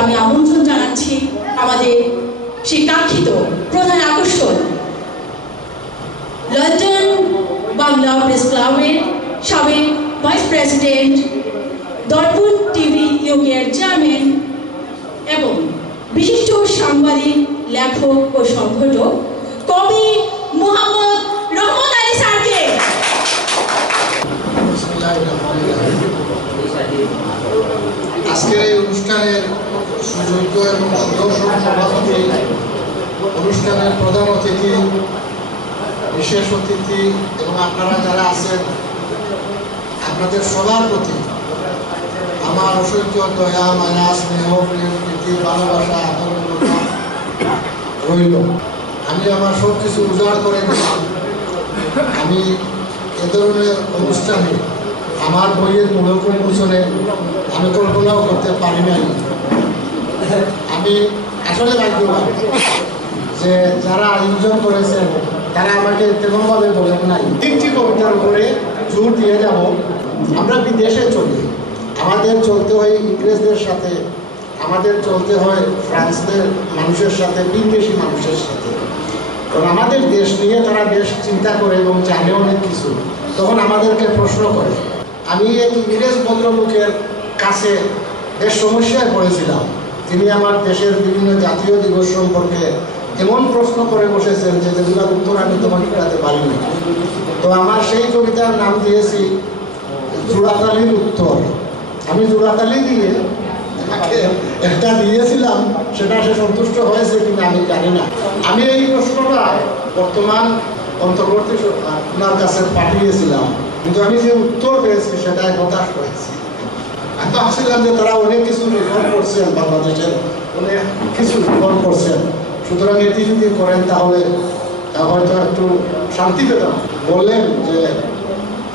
আমি আমন্ত্রণ জানাচ্ছি আমাদের সেই কাঙ্ক্ষিত প্রধান আকর্ষণ লন্ডন বাংলা প্রেস ক্লাবের সাবেক ভাইস প্রেসিডেন্ট, দর্পণ টিভি ইউকের চেয়ারম্যান এবং বিশিষ্ট সাংবাদিক, লেখক ও সংগঠক কবি মোহাম্মদ রহমত আলী স্যারকে। আজকের এই অনুষ্ঠানের সুযোগ্য এবং অধ্যক্ষ সভাপতি, অনুষ্ঠানের প্রধান অতিথি, বিশেষ অতিথি এবং আপনারা যারা আছেন, আপনাদের সবার প্রতি আমার অসংখ্য দয়া, মায়া, স্নেহ, প্রেম, প্রীতি, ভালোবাসা, আদরণীয়তা রইল। আমি আমার সব কিছু উজাড় করে দিলাম। আমি এ ধরনের অনুষ্ঠানে আমার বইয়ের মূলক উন্মোচনে আমি কল্পনাও করতে পারি নাই। আমি আসলে ভাগ্যবান যে যারা আয়োজন করেছেন তারা আমাকে তেমনভাবে বলেন নাই। 3টি কবিতার উপরে জোর দিয়ে যাব। আমরা বিদেশে চলি, আমাদের চলতে হয় ইংরেজদের সাথে, আমাদের চলতে হয় ফ্রান্সদের মানুষের সাথে, বিদেশি মানুষের সাথে। কারণ আমাদের দেশ নিয়ে তারা বেশ চিন্তা করে এবং জানে অনেক কিছু, তখন আমাদেরকে প্রশ্ন করে। আমি এই ইংরেজ ভদ্রলোকের কাছে বেশ সমস্যায় পড়েছিলাম। তিনি আমার দেশের বিভিন্ন জাতীয় দিবস সম্পর্কে এমন প্রশ্ন করে বসেছেন যে যেগুলোর উত্তর আমি তোমাকে দিতে পারিনি। তো আমার সেই কবিতার নাম দিয়েছি জোড়াতালির উত্তর। আমি জোড়াতালি দিয়ে একটা দিয়েছিলাম, সেটা সে সন্তুষ্ট হয়েছে কিনা আমি জানি না। আমি এই প্রশ্নটা বর্তমান অন্তর্বর্তী ওনার কাছে পাঠিয়েছিলাম, কিন্তু আমি যে উত্তর পেয়েছি সেটাই হতাশ করেছি। আমি ভাবছিলাম যে তারা অনেক কিছু রিফর্ম করছেন, বাংলাদেশের অনেক কিছু রিফর্ম করছেন, সুতরাং এটি যদি করেন তাহলে হয়তো একটু শান্তি পেতাম। বললেন যে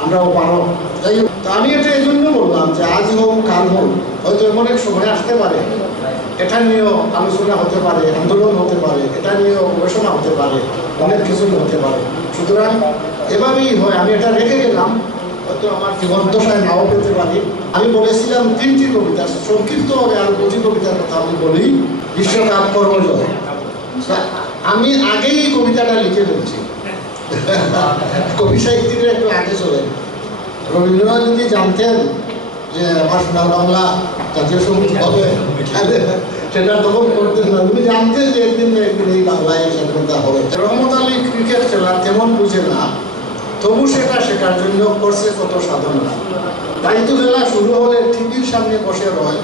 আমরাও পারো। তাই আমি এটা এই জন্য বললাম যে আজ হোক কাল হোক, হয়তো এমন এক সময় আসতে পারে এটা নিয়েও আলোচনা হতে পারে, আন্দোলন হতে পারে, এটা নিয়েও গবেষণা হতে পারে, অনেক কিছুই হতে পারে। সুতরাং এভাবেই হয়। আমি এটা রেখে গেলাম, হয়তো আমার জীবদ্দশায় নাও পেতে পারি। আমি বলেছিলাম 3টি কবিতা, সংক্ষিপ্তভাবে আর 2টি কবিতার কথা আমি বলি। বিশ্বকাপ কর্মজয়, আমি আগেই এই কবিতাটা লিখে ফেলছি। কবি সাহিত্যিকরা একটু আগে চলেন। রবীন্দ্রনাথ যদি জানতেন যে আমার সোনার বাংলা জাতীয় সঙ্গীত হবে, সেটা তখন করতেন না। উনি জানতেন যে একদিন এই বাংলায় স্বাধীনতা হবে। রহমত আলী ক্রিকেট খেলা তেমন বুঝে না, তবু সেটা শেখার জন্য করছে কত সাধনা। তাই তো খেলা শুরু হলে টিভির সামনে বসে রয়,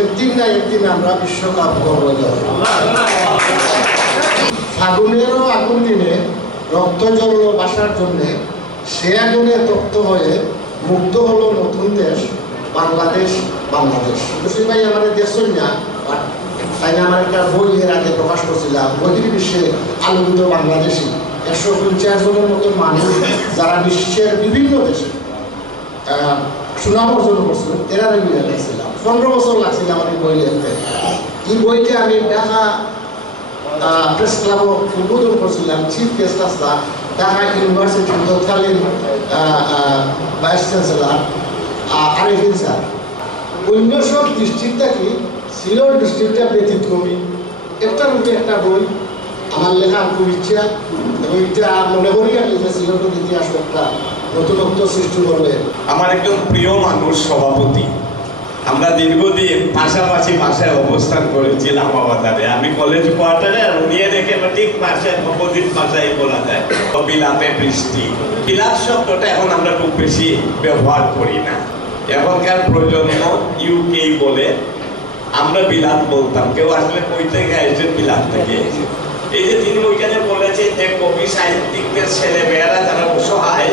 একদিন না একদিন আমরা বিশ্বকাপ করব। ফাগুনেরও আগুন দিনে রক্ত জ্বলল বাসার জন্যে, সে আগুনে তপ্ত হয়ে মুক্ত হলো নতুন দেশ বাংলাদেশ। বাংলাদেশ মুসলিম ভাই আমাদের দেশ না, তাই না? আমার একটা বই এর আগে প্রকাশ করছিলাম, বহির্বিশ্বে আলোকিত বাংলাদেশি 150 জনের মতো মানুষ যারা বিশ্বের বিভিন্ন দেশে সুনাম অর্জন করছিল, এরা মিলে লাগছিলাম। 15 বছর লাগছিল আমার এই বই লিখতে। এই বইটা আমি ঢাকা প্রেস ক্লাব উদ্বোধন করছিলাম। চিফ গেস্ট আসলাম ঢাকা ইউনিভার্সিটি তৎকালীন ভাইস চ্যান্সেলার আরিফিন স্যার। অন্য সব ডিস্ট্রিক্ট থাকি সিলেট ডিস্ট্রিক্টটা ব্যতিক্রমী। একটার মধ্যে একটা বই আমার লেখা খুব ইচ্ছা, এবং এটা মনে করি আমি যে সিলেটের ইতিহাস একটা নতুনত্ব সৃষ্টি করবে। আমার একজন প্রিয় মানুষ সভাপতি, আমরা দীর্ঘদিন পাশাপাশি ভাষায় অবস্থান করেছিলাম আমাদের। আমি কলেজ কোয়ার্টারে, আর উনি দেখে ঠিক পাশে অপোজিট ভাষায় বলা যায় বিলাপে বৃষ্টি। বিলাপ শব্দটা এখন আমরা খুব বেশি ব্যবহার করি না, এখনকার প্রজন্ম ইউকে বলে, আমরা বিলাপ বলতাম। কেউ আসলে কই থেকে এসে বিলাপ থেকে এসে। এই যে তিনি ওইখানে বলেছেন যে কবি সাহিত্যিকদের ছেলে মেয়েরা যারা অসহায়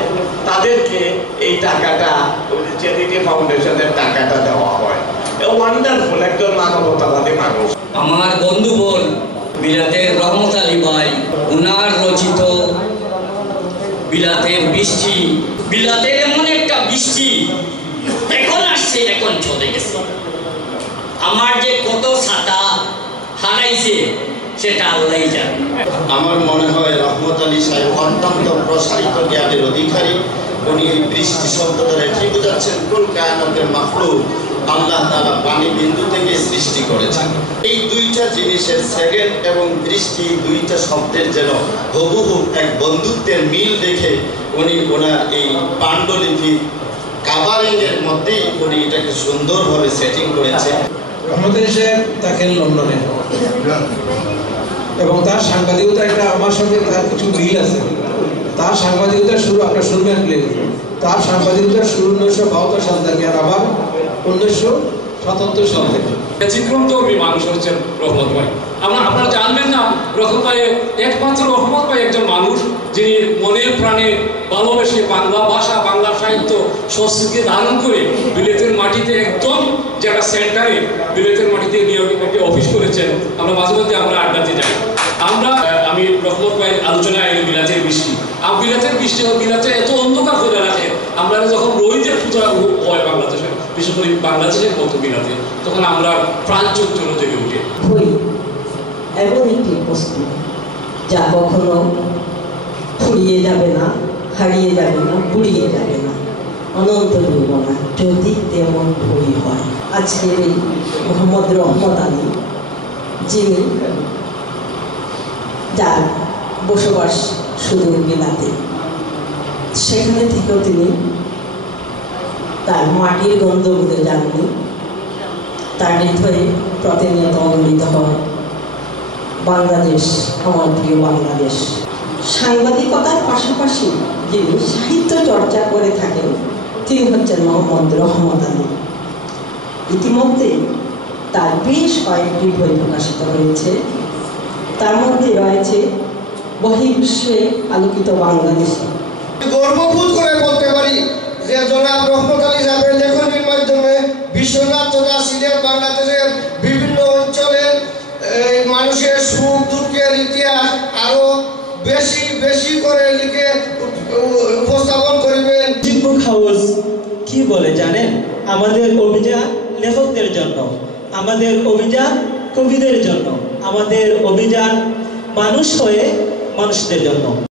তাদেরকে এই টাকাটা চ্যারিটি ফাউন্ডেশনের টাকাটা দেওয়া হয়। ওয়ান্ডারফুল, একজন মানবতাবাদী মানুষ। আমার বন্ধু বোন বিলাতের রহমত আলী ভাই, উনার রচিত বিলাতের বৃষ্টি, বিলাতের এমন একটা বৃষ্টি এখন আসছে, এখন চলে গেছে। আমার যে কত ছাতা হারাইছে সেটা আল্লাহই জানে। আমার মনে হয় রহমত আলী সাহেব অত্যন্ত প্রসারিত জ্ঞানের অধিকারী। উনি এই বৃষ্টি শব্দটারে ঠিক বোঝাচ্ছেন, কুল কায়নাতের মাখলুক আল্লাহ তাআলা পানি বিন্দু থেকে সৃষ্টি করেছেন। এই দুইটা জিনিসের সেকেন্ড এবং দৃষ্টি, দুইটা শব্দের যেন হুবহু এক বন্ধুত্বের মিল রেখে উনি ওনার এই পাণ্ডুলিপি কাভারিংয়ের মধ্যেই উনি এটাকে সুন্দরভাবে সেটিং করেছেন। রহমত আলী সাহেব থাকেন লন্ডনে এবং তার সাংবাদিকতা একটা আমার সঙ্গে তার কিছু মিল আছে। তার সাংবাদিকতার শুরু আপনার শুনবেন প্লিজ। তার সাংবাদিকতার শুরু 1972 সাল থেকে আর আবার 1977 সাল থেকে। ব্যতিক্রমধর্মী মানুষ হচ্ছেন রহমত ভাই। আপনারা জানবেন না, রহমত ভাই একমাত্র রহমত ভাই একজন মানুষ যিনি মনের প্রাণে ভালোবেসে বাংলা ভাষা, বাংলা সাহিত্য, সংস্কৃতি ধারণ করে বিলেতের মাটিতে একদম যেটা সেন্টারে বিলেতের মাটিতে নিয়ে একটি অফিস করেছেন। আমরা মাঝে মধ্যে আমরা আড্ডাতে যাই। আমি রহমত ভাইয়ের আলোচনায় এলো বিলাতের বৃষ্টি। বিলাতের বৃষ্টি বিলাতে এত অন্ধকার করে রাখে, আমরা যখন রোহিতের পূজা হয় বাংলাদেশে, বিশেষ করে বাংলাদেশের মতো বিলাতে, তখন আমরা প্রাণ চঞ্চল জেগে উঠে। বই এমন একটি বস্তু যা কখনো ফুরিয়ে যাবে না, হারিয়ে যাবে না, পুড়িয়ে যাবে না, অনন্ত জীবনা যদি তেমন বই হয়। আজকের এই মোহাম্মদ রহমত আলী, যিনি যার বসবাস সুদূর বিলাতে, সেখানে থেকেও তিনি তার মাটির গন্ধ বুঝে যাননি। তার হৃদয়ে প্রতিনিয়ত অমৃত হয় বাংলাদেশ, আমার প্রিয় বাংলাদেশ। সাংবাদিকতার পাশাপাশি যিনি সাহিত্য চর্চা করে থাকেন তিনি হচ্ছেন মোহাম্মদ রহমত আলী। ইতিমধ্যে তার বেশ কয়েকটি বই প্রকাশিত হয়েছে। তার মধ্যে রয়েছে বহির্বিশ্বে আলোকিত বাংলাদেশে। গর্ববোধ করে বলতে পারি যে জনাব রহমত আলী সাহেবের লেখনীর মাধ্যমে বিশ্বনাথ তথা সিলেট বাংলাদেশের বিভিন্ন অঞ্চলের মানুষের সুখ দুঃখের ইতিহাস আরো বেশি বেশি করে লিখে উপস্থাপন করবেন। বুক হাউস কি বলে জানেন? আমাদের অভিযান লেখকদের জন্য, আমাদের অভিযান কবিদের জন্য, আমাদের অভিযান মানুষ হয়ে মানুষদের জন্য।